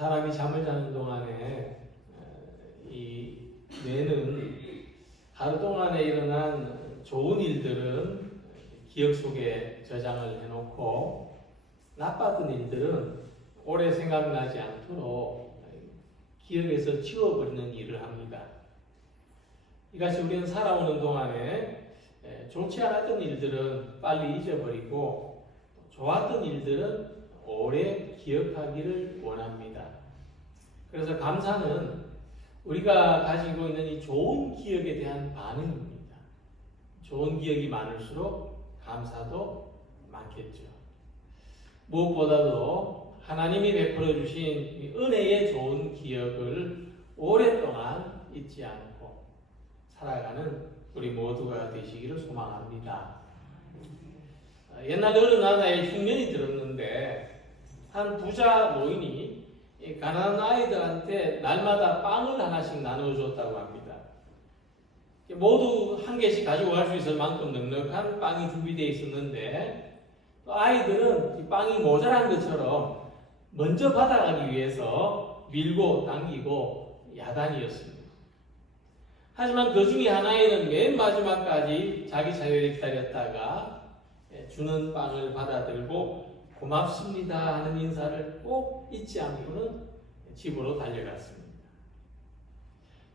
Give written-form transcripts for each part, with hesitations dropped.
사람이 잠을 자는 동안에 이 뇌는 하루 동안에 일어난 좋은 일들은 기억 속에 저장을 해놓고 나빴던 일들은 오래 생각나지 않도록 기억에서 지워버리는 일을 합니다. 이같이 우리는 살아오는 동안에 좋지 않았던 일들은 빨리 잊어버리고 좋았던 일들은 오래 기억하기를 원합니다. 그래서 감사는 우리가 가지고 있는 이 좋은 기억에 대한 반응입니다. 좋은 기억이 많을수록 감사도 많겠죠. 무엇보다도 하나님이 베풀어 주신 은혜의 좋은 기억을 오랫동안 잊지 않고 살아가는 우리 모두가 되시기를 소망합니다. 옛날 어느 나라에 흉년이 들었는데 한 부자 노인이 가난한 아이들한테 날마다 빵을 하나씩 나눠줬다고 합니다. 모두 한 개씩 가지고 갈 수 있을 만큼 넉넉한 빵이 준비되어 있었는데 아이들은 이 빵이 모자란 것처럼 먼저 받아가기 위해서 밀고 당기고 야단이었습니다. 하지만 그 중에 하나에는 맨 마지막까지 자기 차례를 기다렸다가 주는 빵을 받아들고 고맙습니다 하는 인사를 꼭 잊지 않고는 집으로 달려갔습니다.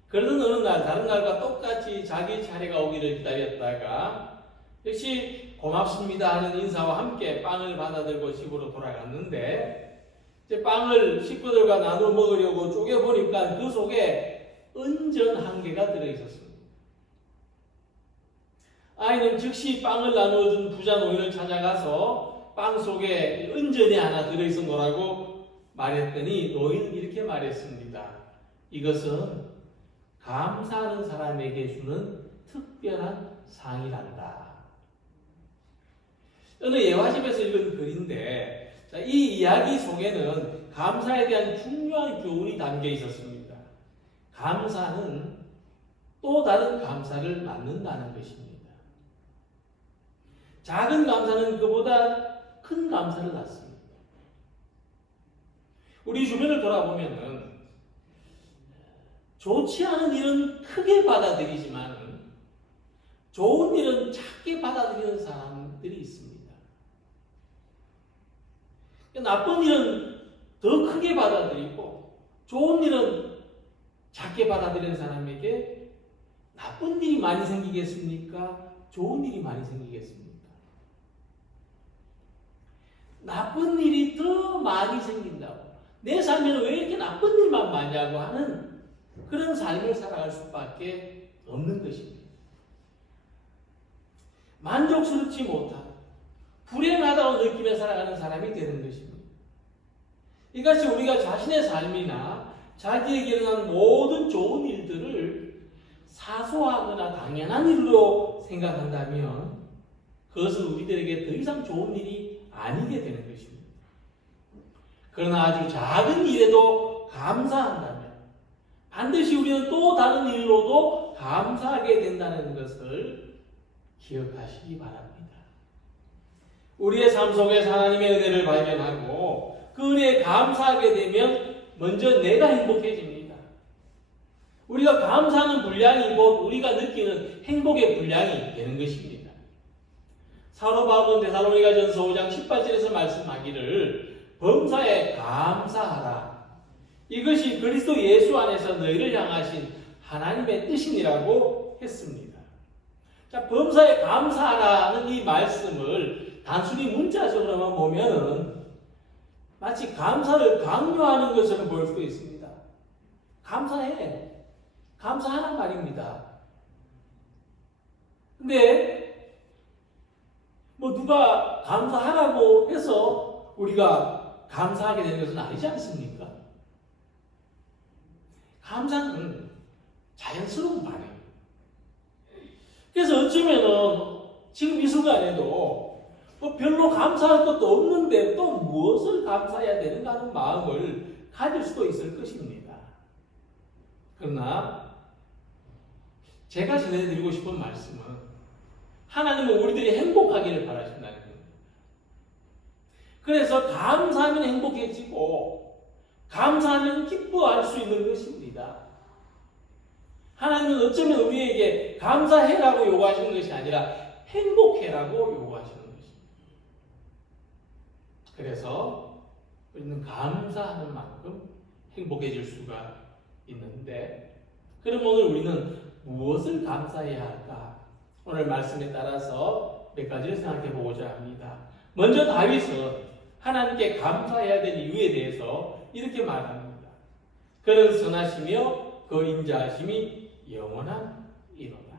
그러던 어느 날 다른 날과 똑같이 자기 차례가 오기를 기다렸다가 역시 고맙습니다 하는 인사와 함께 빵을 받아들고 집으로 돌아갔는데 이제 빵을 식구들과 나눠 먹으려고 쪼개보니까 그 속에 은전 한 개가 들어있었습니다. 아이는 즉시 빵을 나누어준 부자 노인을 찾아가서 빵 속에 은전이 하나 들어있었노라고 말했더니 노인은 이렇게 말했습니다. 이것은 감사하는 사람에게 주는 특별한 상이란다. 어느 예화집에서 읽은 글인데 이 이야기 속에는 감사에 대한 중요한 교훈이 담겨 있었습니다. 감사는 또 다른 감사를 낳는다는 것입니다. 작은 감사는 그보다 큰 감사를 낳습니다. 우리 주변을 돌아보면은 좋지 않은 일은 크게 받아들이지만 좋은 일은 작게 받아들이는 사람들이 있습니다. 나쁜 일은 더 크게 받아들이고 좋은 일은 작게 받아들이는 사람에게 나쁜 일이 많이 생기겠습니까? 좋은 일이 많이 생기겠습니까? 나쁜 일이 더 많이 생긴다고. 내 삶에는 왜 이렇게 나쁜 일만 많냐고 하는 그런 삶을 살아갈 수밖에 없는 것입니다. 만족스럽지 못하고 불행하다고 느끼며 살아가는 사람이 되는 것입니다. 이것이 우리가 자신의 삶이나 자기에게 일어난 모든 좋은 일들을 사소하거나 당연한 일로 생각한다면 그것은 우리들에게 더 이상 좋은 일이 아니게 되는 것입니다. 그러나 아주 작은 일에도 감사한다면 반드시 우리는 또 다른 일로도 감사하게 된다는 것을 기억하시기 바랍니다. 우리의 삶 속에서 하나님의 은혜를 발견하고 그 은혜에 감사하게 되면 먼저 내가 행복해집니다. 우리가 감사하는 분량이 곧 우리가 느끼는 행복의 분량이 되는 것입니다. 사도 바울은 데살로니가전서 5장 18절에서 말씀하기를 범사에 감사하라. 이것이 그리스도 예수 안에서 너희를 향하신 하나님의 뜻이니라고 했습니다. 자, 범사에 감사하라는 이 말씀을 단순히 문자적으로만 보면은 마치 감사를 강요하는 것처럼 보일 수도 있습니다. 감사해. 감사하란 말입니다. 근데 누가 감사하라고 해서 우리가 감사하게 되는 것은 아니지 않습니까? 감사는 자연스러운 말이에요. 그래서 어쩌면은 지금 이 순간에도 별로 감사할 것도 없는데 또 무엇을 감사해야 되는가 하는 마음을 가질 수도 있을 것입니다. 그러나 제가 전해드리고 싶은 말씀은 하나님은 우리들이 행복하기를 바라신다는 겁니다. 그래서 감사하면 행복해지고 감사하면 기뻐할 수 있는 것입니다. 하나님은 어쩌면 우리에게 감사해라고 요구하시는 것이 아니라 행복해라고 요구하시는 것입니다. 그래서 우리는 감사하는 만큼 행복해질 수가 있는데, 그럼 오늘 우리는 무엇을 감사해야 할까? 오늘 말씀에 따라서 몇 가지를 생각해 보고자 합니다. 먼저 다윗은 하나님께 감사해야 될 이유에 대해서 이렇게 말합니다. 그는 선하시며 그 인자하심이 영원한 이로다.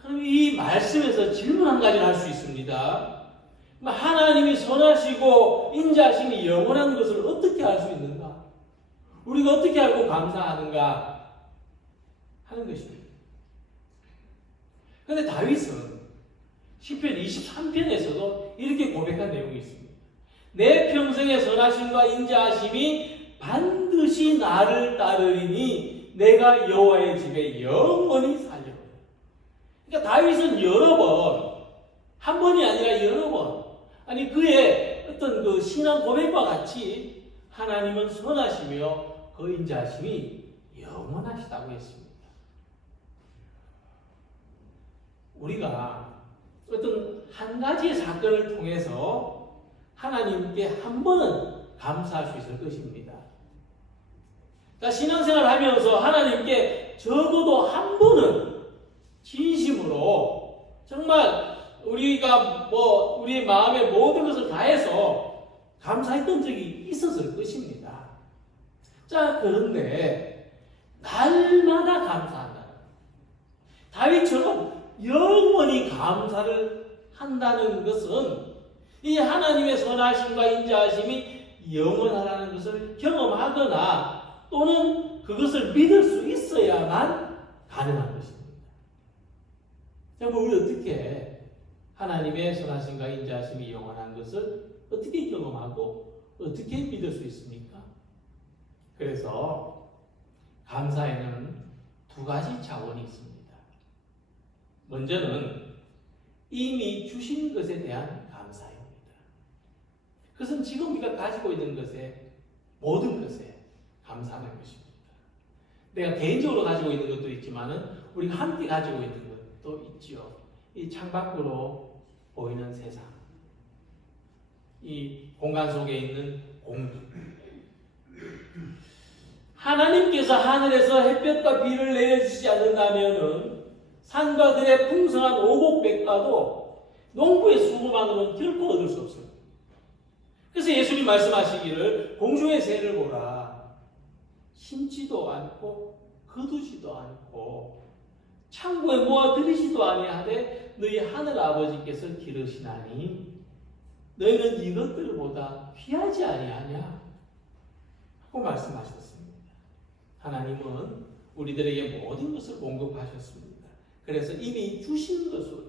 그럼 이 말씀에서 질문 한 가지를 할 수 있습니다. 하나님이 선하시고 인자하심이 영원한 것을 어떻게 알 수 있는가? 우리가 어떻게 알고 감사하는가 하는 것입니다. 그런데 다윗은 시편 23편에서도 이렇게 고백한 내용이 있습니다. 내 평생의 선하심과 인자하심이 반드시 나를 따르리니 내가 여호와의 집에 영원히 살리로다. 그러니까 다윗은 여러 번, 한 번이 아니라 여러 번, 아니 그의 어떤 그 신앙 고백과 같이 하나님은 선하시며 그 인자하심이 영원하시다고 했습니다. 우리가 어떤 한 가지의 사건을 통해서 하나님께 한 번은 감사할 수 있을 것입니다. 그러니까 신앙생활을 하면서 하나님께 적어도 한 번은 진심으로 정말 우리가 우리의 마음의 모든 것을 다해서 감사했던 적이 있었을 것입니다. 자, 그런데 날마다 감사한다. 다윗처럼 영원히 감사를 한다는 것은 이 하나님의 선하심과 인자하심이 영원하다는 것을 경험하거나 또는 그것을 믿을 수 있어야만 가능한 것입니다. 우리 어떻게 하나님의 선하심과 인자하심이 영원한 것을 어떻게 경험하고 어떻게 믿을 수 있습니까? 그래서 감사에는 두 가지 차원이 있습니다. 먼저는 이미 주신 것에 대한 감사입니다. 그것은 지금 우리가 가지고 있는 것에, 모든 것에 감사하는 것입니다. 내가 개인적으로 가지고 있는 것도 있지만은 우리가 함께 가지고 있는 것도 있지요. 이 창밖으로 보이는 세상, 이 공간 속에 있는 공기, 하나님께서 하늘에서 햇볕과 비를 내려주시지 않는다면은 산과 들의 풍성한 오곡백과도 농부의 수고만으로는 결코 얻을 수 없어요. 그래서 예수님 말씀하시기를 공중의 새를 보라. 심지도 않고 거두지도 않고 창고에 모아 들이지도 아니하되 너희 하늘 아버지께서 기르시나니 너희는 이것들보다 귀하지 아니하냐 하고 말씀하셨습니다. 하나님은 우리들에게 모든 것을 공급하셨습니다. 그래서 이미 주신 것으로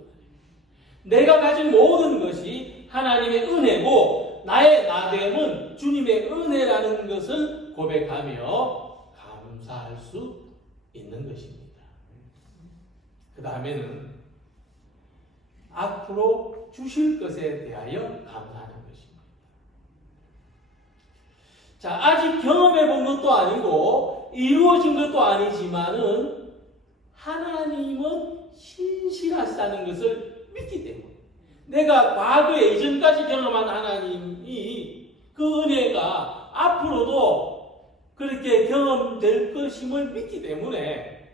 내가 가진 모든 것이 하나님의 은혜고 나의 나됨은 주님의 은혜라는 것을 고백하며 감사할 수 있는 것입니다. 그 다음에는 앞으로 주실 것에 대하여 감사하는 것입니다. 자, 아직 경험해 본 것도 아니고 이루어진 것도 아니지만은 하나님은 신실하시다는 것을 믿기 때문에 내가 과거에 이전까지 경험한 하나님이 그 은혜가 앞으로도 그렇게 경험될 것임을 믿기 때문에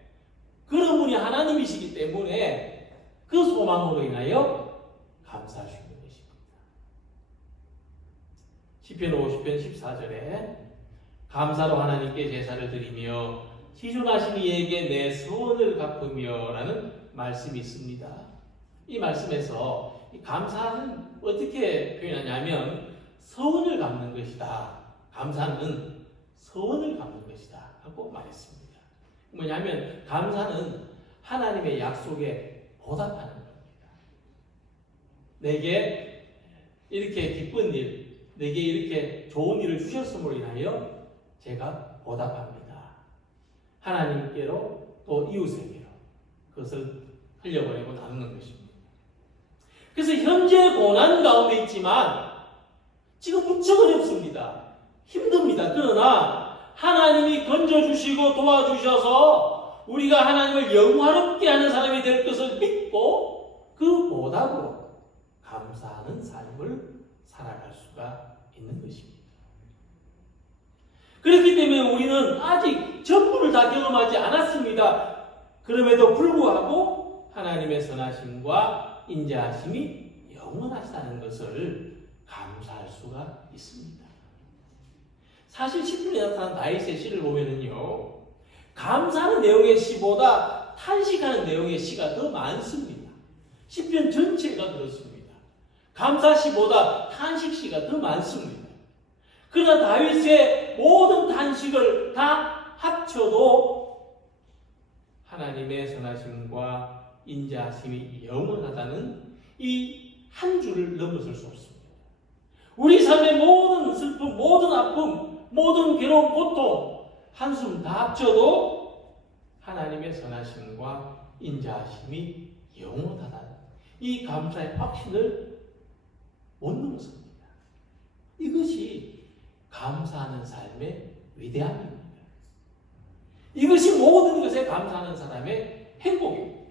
그런 분이 하나님이시기 때문에 그 소망으로 인하여 감사할 수 있는 것입니다. 시편 50편 14절에 감사로 하나님께 제사를 드리며 시중하신 이에게 내 소원을 갚으며 라는 말씀이 있습니다. 이 말씀에서 이 감사는 어떻게 표현하냐면 서원을 갚는 것이다. 감사는 서원을 갚는 것이다 하고 말했습니다. 뭐냐면 감사는 하나님의 약속에 보답하는 겁니다. 내게 이렇게 기쁜 일, 내게 이렇게 좋은 일을 주셨음으로 인하여 제가 보답합니다. 하나님께로 또 이웃에게로 그것을 흘려보내고 나누는 것입니다. 그래서 현재 고난 가운데 있지만 지금 무척 어렵습니다. 힘듭니다. 그러나 하나님이 건져주시고 도와주셔서 우리가 하나님을 영화롭게 하는 사람이 될 것을 믿고 그 보답으로 감사하는 삶을 살아갈 수가 있는 것입니다. 그렇기 때문에 우리는 아직 전부를 다 경험하지 않았습니다. 그럼에도 불구하고 하나님의 선하심과 인자하심이 영원하시다는 것을 감사할 수가 있습니다. 사실 시편에 나타난 다윗의 시를 보면은요, 감사하는 내용의 시보다 탄식하는 내용의 시가 더 많습니다. 시편 전체가 그렇습니다. 감사시보다 탄식시가 더 많습니다. 그러나 다윗의 모든 탄식을 다 합쳐도 하나님의 선하심과 인자하심이 영원하다는 이 한 줄을 넘어설 수 없습니다. 우리 삶의 모든 슬픔, 모든 아픔, 모든 괴로움, 고통, 한숨 다 합쳐도 하나님의 선하심과 인자하심이 영원하다는 이 감사의 확신을 못 넘어섭니다. 이것이 감사하는 삶의 위대함입니다. 이것이 모든 것에 감사하는 사람의 행복입니다.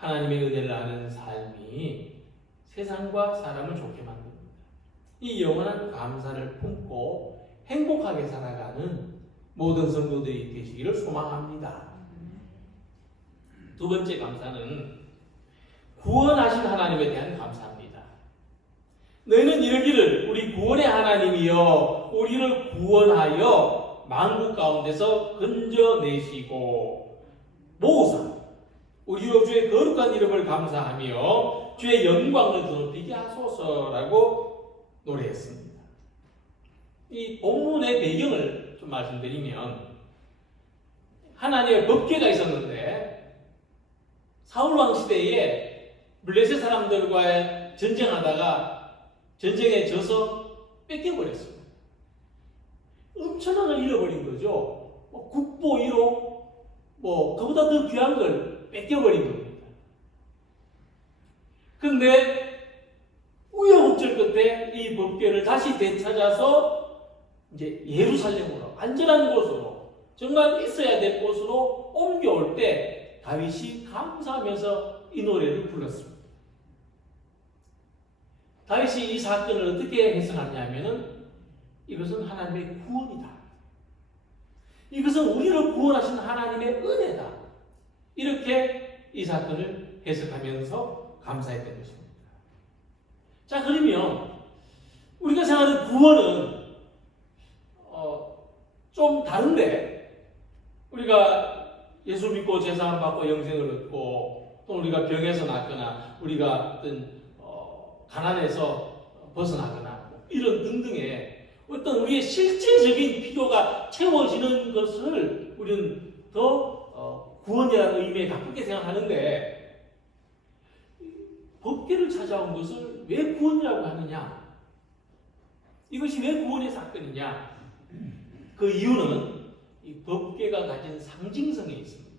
하나님의 은혜를 아는 삶이 세상과 사람을 좋게 만듭니다. 이 영원한 감사를 품고 행복하게 살아가는 모든 성도들이 되시기를 소망합니다. 두 번째 감사는 구원하신 하나님에 대한 감사합니다. 너희는 이르기를 우리 구원의 하나님이여 우리를 구원하여 만국 가운데서 건져내시고 모으사 우리로 주의 거룩한 이름을 감사하며 주의 영광을 드높이게 하소서라고 노래했습니다. 이 본문의 배경을 좀 말씀드리면 하나님의 법궤가 있었는데 사울왕 시대에 블레셋 사람들과 전쟁하다가 전쟁에 져서 뺏겨버렸습니다. 엄청난 걸 잃어버린 거죠. 국보 1호 그보다 더 귀한 걸 뺏겨버린 겁니다. 그런데 우여곡절 끝에 이 법궤를 다시 되찾아서 이제 예루살렘으로 안전한 곳으로 정말 있어야 될 곳으로 옮겨올 때 다윗이 감사하면서 이 노래를 불렀습니다. 다윗이 이 사건을 어떻게 해석하냐면은 이것은 하나님의 구원이다. 이것은 우리를 구원하신 하나님의 은혜다. 이렇게 이 사건을 해석하면서 감사했던 것입니다. 자, 그러면 우리가 생각하는 구원은 좀 다른데 우리가 예수 믿고 제사함 받고 영생을 얻고 또 우리가 병에서 낫거나 우리가 어떤 가난에서 벗어나거나 이런 등등의 어떤 우리의 실제적인 필요가 채워지는 것을 우리는 더 구원이라는 의미에 가깝게 생각하는데 법궤를 찾아온 것을 왜 구원이라고 하느냐? 이것이 왜 구원의 사건이냐? 그 이유는 이 법궤가 가진 상징성에 있습니다.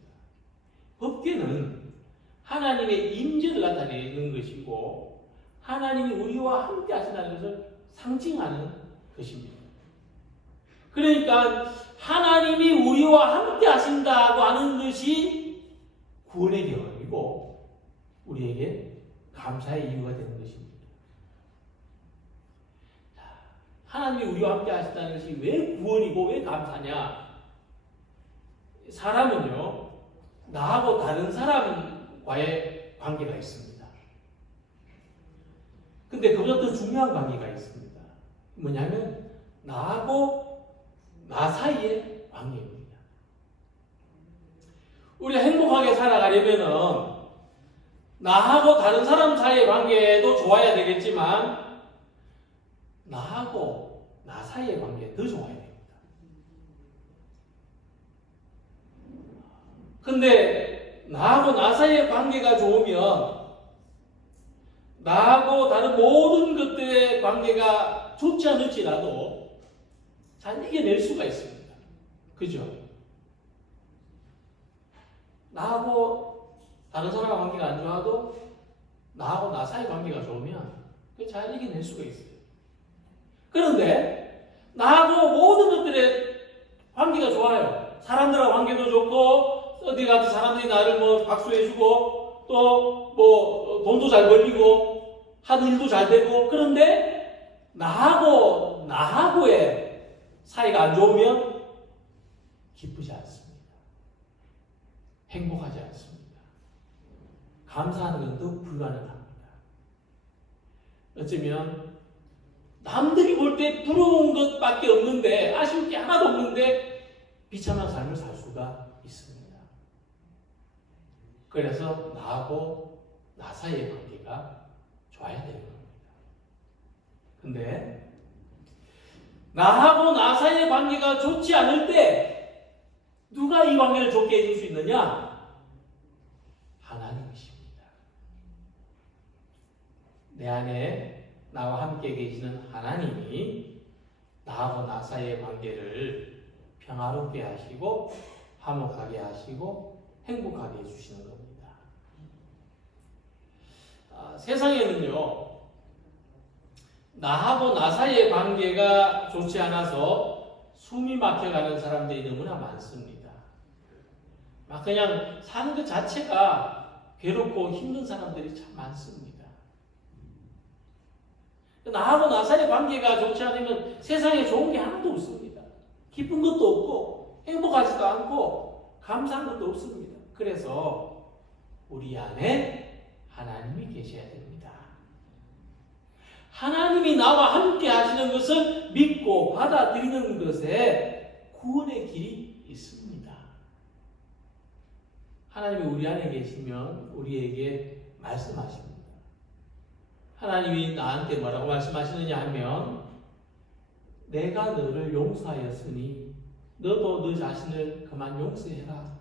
법궤는 하나님의 임재를 나타내는 것이고 하나님이 우리와 함께 하신다는 것을 상징하는 것입니다. 그러니까 하나님이 우리와 함께 하신다고 하는 것이 구원의 경험이고 우리에게 감사의 이유가 되는 것입니다. 하나님이 우리와 함께 하신다는 것이 왜 구원이고 왜 감사냐? 사람은요, 나하고 다른 사람과의 관계가 있습니다. 근데 그보다 더 중요한 관계가 있습니다. 뭐냐면 나하고 나 사이의 관계입니다. 우리가 행복하게 살아가려면은 나하고 다른 사람 사이의 관계도 좋아야 되겠지만 나하고 나 사이의 관계 더 좋아야 됩니다. 근데 나하고 나 사이의 관계가 좋으면 나하고 다른 모든 것들의 관계가 좋지 않을지라도 잘 이겨낼 수가 있습니다. 그죠? 나하고 다른 사람과 관계가 안 좋아도 나하고 나 사이 관계가 좋으면 잘 이겨낼 수가 있어요. 안 좋으면 기쁘지 않습니다. 행복하지 않습니다. 감사하는 건 더 불가능합니다. 어쩌면 남들이 볼 때 부러운 것밖에 없는데, 아쉬울 게 하나도 없는데 비참한 삶을 살 수가 있습니다. 그래서 나하고 나 사이의 관계가 좋아야 되는 겁니다. 근데 나하고 나 사이의 관계가 좋지 않을 때 누가 이 관계를 좋게 해줄 수 있느냐? 하나님이십니다. 내 안에 나와 함께 계시는 하나님이 나하고 나 사이의 관계를 평화롭게 하시고 화목하게 하시고 행복하게 해주시는 겁니다. 세상에는요, 나하고 나 사이의 관계가 좋지 않아서 숨이 막혀가는 사람들이 너무나 많습니다. 막 그냥 사는 것 자체가 괴롭고 힘든 사람들이 참 많습니다. 나하고 나 사이의 관계가 좋지 않으면 세상에 좋은 게 하나도 없습니다. 기쁜 것도 없고 행복하지도 않고 감사한 것도 없습니다. 그래서 우리 안에 하나님이 계셔야 됩니다. 하나님이 나와 함께 하시는 것을 믿고 받아들이는 것에 구원의 길이 있습니다. 하나님이 우리 안에 계시면 우리에게 말씀하십니다. 하나님이 나한테 뭐라고 말씀하시느냐 하면, 내가 너를 용서하였으니 너도 너 자신을 그만 용서해라.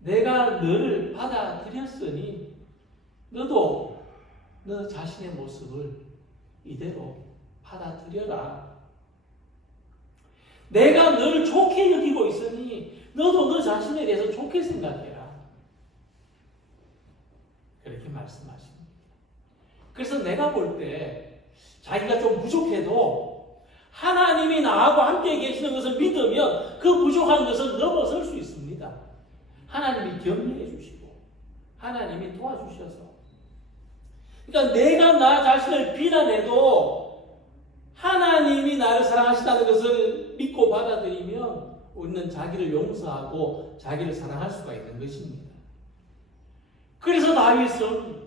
내가 너를 받아들였으니 너도 너 자신의 모습을 이대로 받아들여라. 내가 너를 좋게 여기고 있으니 너도 너 자신에 대해서 좋게 생각해라. 그렇게 말씀하십니다. 그래서 내가 볼 때 자기가 좀 부족해도 하나님이 나하고 함께 계시는 것을 믿으면 그 부족한 것을 넘어설 수 있습니다. 하나님이 격려해 주시고 하나님이 도와주셔서, 그러니까 내가 나 자신을 비난해도 하나님이 나를 사랑하신다는 것을 믿고 받아들이면 우리는 자기를 용서하고 자기를 사랑할 수가 있는 것입니다. 그래서 다윗은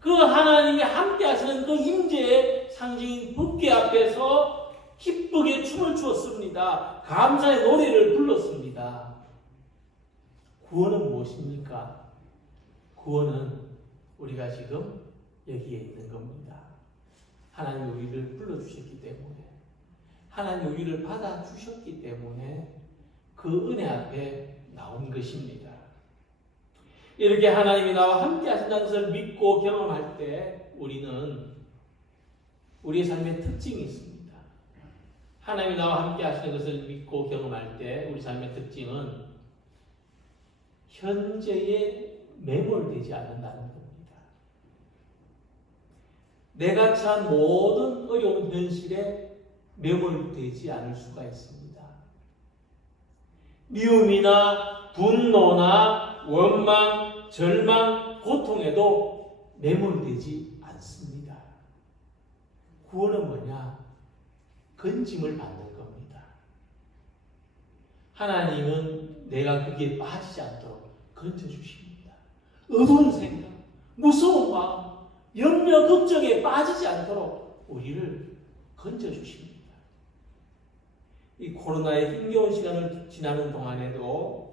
그 하나님이 함께 하시는 그 임재의 상징인 법궤 앞에서 기쁘게 춤을 추었습니다. 감사의 노래를 불렀습니다. 구원은 무엇입니까? 구원은 우리가 지금 여기에 있는 겁니다. 하나님이 우리를 불러주셨기 때문에, 하나님이 우리를 받아주셨기 때문에 그 은혜 앞에 나온 것입니다. 이렇게 하나님이 나와 함께 하신다는 것을 믿고 경험할 때 우리는 우리의 삶의 특징이 있습니다. 하나님이 나와 함께 하시는 것을 믿고 경험할 때 우리 삶의 특징은 현재에 매몰되지 않는다는 겁니다. 내가 처한 모든 어려운 현실에 매몰되지 않을 수가 있습니다. 미움이나 분노나 원망, 절망, 고통에도 매몰되지 않습니다. 구원은 뭐냐? 건짐을 받는 겁니다. 하나님은 내가 거기에 빠지지 않도록 건져주십니다. 어두운 생각, 무서운 마음, 염려, 걱정에 빠지지 않도록 우리를 건져주십니다. 이 코로나의 힘겨운 시간을 지나는 동안에도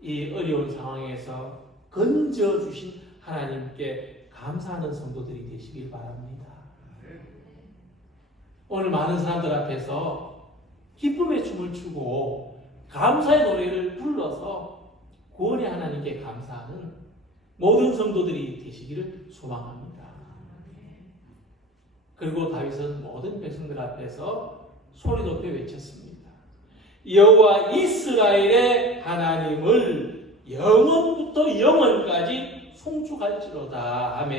이 어려운 상황에서 건져주신 하나님께 감사하는 성도들이 되시길 바랍니다. 오늘 많은 사람들 앞에서 기쁨의 춤을 추고 감사의 노래를 불러서 구원의 하나님께 감사하는 모든 성도들이 되시기를 소망합니다. 그리고 다윗은 모든 백성들 앞에서 소리 높여 외쳤습니다. 여호와 이스라엘의 하나님을 영원부터 영원까지 송축할지로다 하며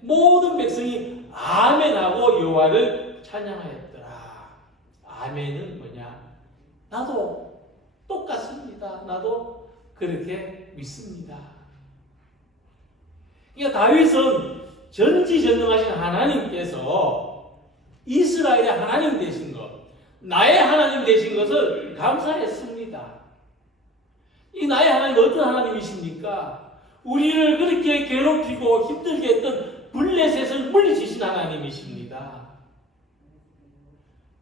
모든 백성이 아멘하고 여호와를 찬양하였더라. 아멘은 뭐냐? 나도 똑같습니다. 나도 그렇게 믿습니다. 그러니까 다윗은 전지전능하신 하나님께서 이스라엘의 하나님 되신 것, 나의 하나님 되신 것을 감사했습니다. 이 나의 하나님 어떤 하나님이십니까? 우리를 그렇게 괴롭히고 힘들게 했던 블레셋을 물리치신 하나님이십니다.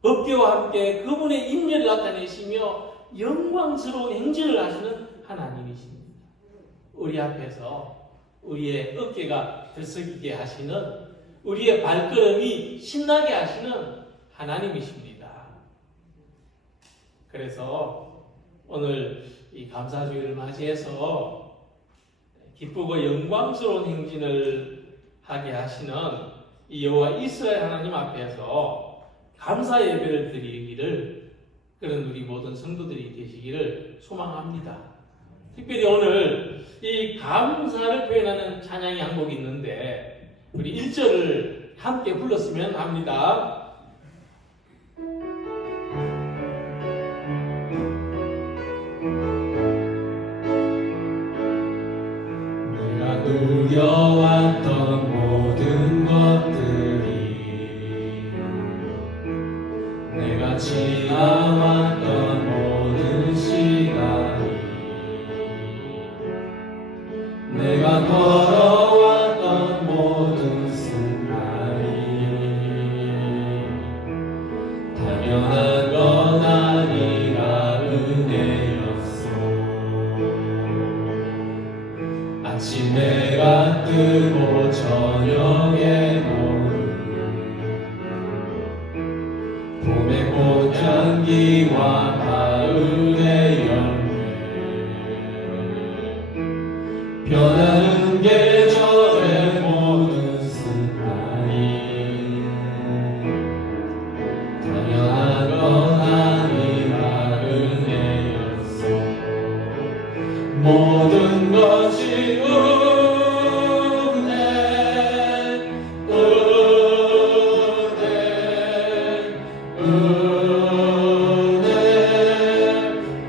법궤와 함께 그분의 임재를 나타내시며 영광스러운 행진을 하시는 하나님이십니다. 우리 앞에서 우리의 어깨가 들썩이게 하시는, 우리의 발걸음이 신나게 하시는 하나님이십니다. 그래서 오늘 이 감사주일을 맞이해서 기쁘고 영광스러운 행진을 하게 하시는 이 여호와 이스라엘 하나님 앞에서 감사 예배를 드리기를, 그런 우리 모든 성도들이 되시기를 소망합니다. 특별히 오늘 이 감사를 표현하는 찬양의 항목이 있는데 우리 1절을 함께 불렀으면 합니다. 내가 누려왔던 모든 것들이, 내가 지나왔던 모든 시간이, 내가 걸어왔던 모든 순간이 당연한 건 아니라 은혜였소. 아침 해가 뜨고 저녁에 노을, 봄의 꽃향기와 가을의 열매, 변하는 계절의 모든 순간이 당연한 건 아니라 은혜였소. 모든 것이 은혜,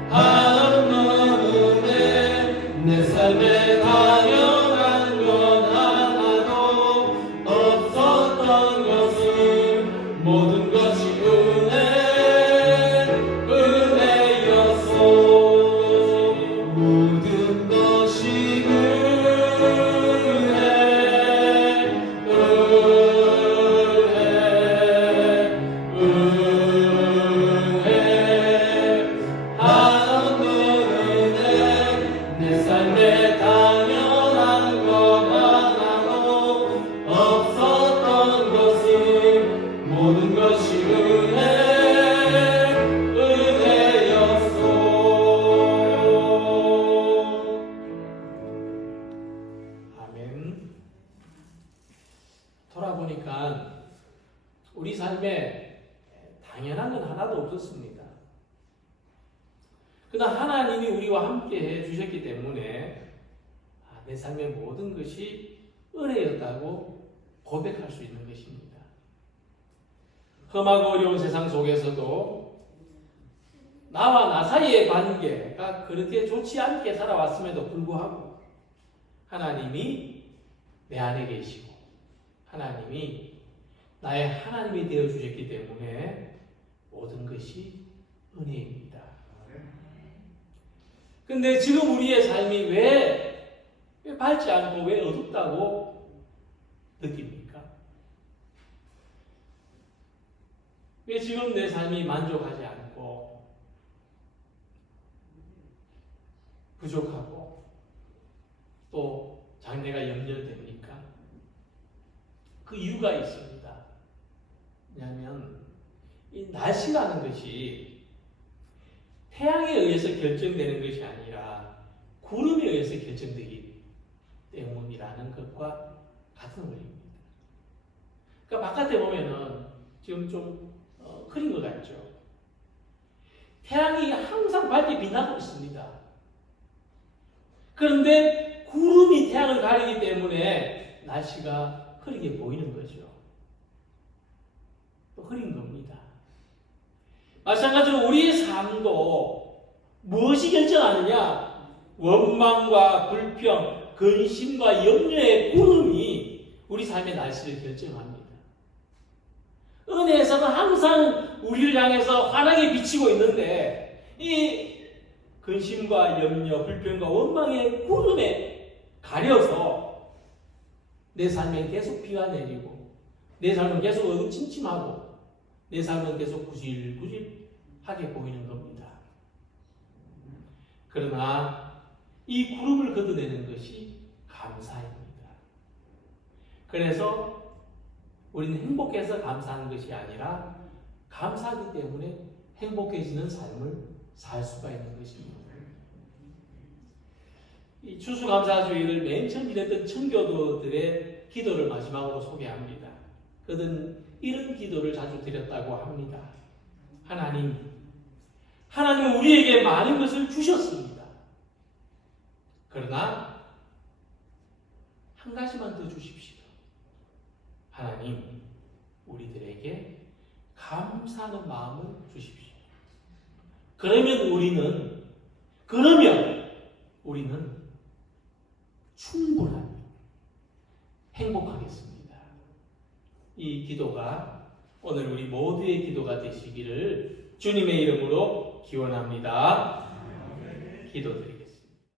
하나님은 은혜. 내 삶에 당연한 건 하나도 없었던 것은 모든 것이 은혜였소. 모든 것이 내 삶에 당연한 것 하나도 없었던 것은 모든 것이 은혜였소. 아멘. 돌아보니까 우리 삶에 당연한 건 하나도 없었습니다. 그러나 하나님이 우리와 함께 해주셨기 때문에 내 삶의 모든 것이 은혜였다고 고백할 수 있는 것입니다. 험하고 어려운 세상 속에서도 나와 나 사이의 관계가 그렇게 좋지 않게 살아왔음에도 불구하고 하나님이 내 안에 계시고 하나님이 나의 하나님이 되어주셨기 때문에 모든 것이 은혜입니다. 근데 지금 우리의 삶이 왜 밝지 않고 왜 어둡다고 느낍니까? 왜 지금 내 삶이 만족하지 않고 부족하고 또 장래가 염려됩니까? 그 이유가 있습니다. 왜냐하면 이 날씨라는 것이 태양에 의해서 결정되는 것이 아니라 구름에 의해서 결정되기 때문이라는 것과 같은 원리입니다. 그러니까 바깥에 보면은 지금 좀 흐린 것 같죠. 태양이 항상 밝게 빛나고 있습니다. 그런데 구름이 태양을 가리기 때문에 날씨가 흐리게 보이는 거죠. 또 흐린 겁니다. 마찬가지로 우리의 삶도 무엇이 결정하느냐? 원망과 불평, 근심과 염려의 구름이 우리 삶의 날씨를 결정합니다. 은혜에서는 항상 우리를 향해서 환하게 비치고 있는데 이 근심과 염려, 불평과 원망의 구름에 가려서 내 삶에 계속 비가 내리고 내 삶은 계속 어두침침하고 내 삶은 계속 구질구질하게 보이는 겁니다. 그러나 이 구름을 걷어내는 것이 감사입니다. 그래서 우리는 행복해서 감사하는 것이 아니라 감사하기 때문에 행복해지는 삶을 살 수가 있는 것입니다. 이 추수감사주의를 맨 처음 일했던 청교도들의 기도를 마지막으로 소개합니다. 그들은 이런 기도를 자주 드렸다고 합니다. 하나님은 우리에게 많은 것을 주셨습니다. 그러나 한 가지만 더 주십시오. 하나님, 우리들에게 감사하는 마음을 주십시오. 그러면 우리는 충분한 행복하겠습니다. 이 기도가 오늘 우리 모두의 기도가 되시기를 주님의 이름으로 기원합니다. 기도드립니다.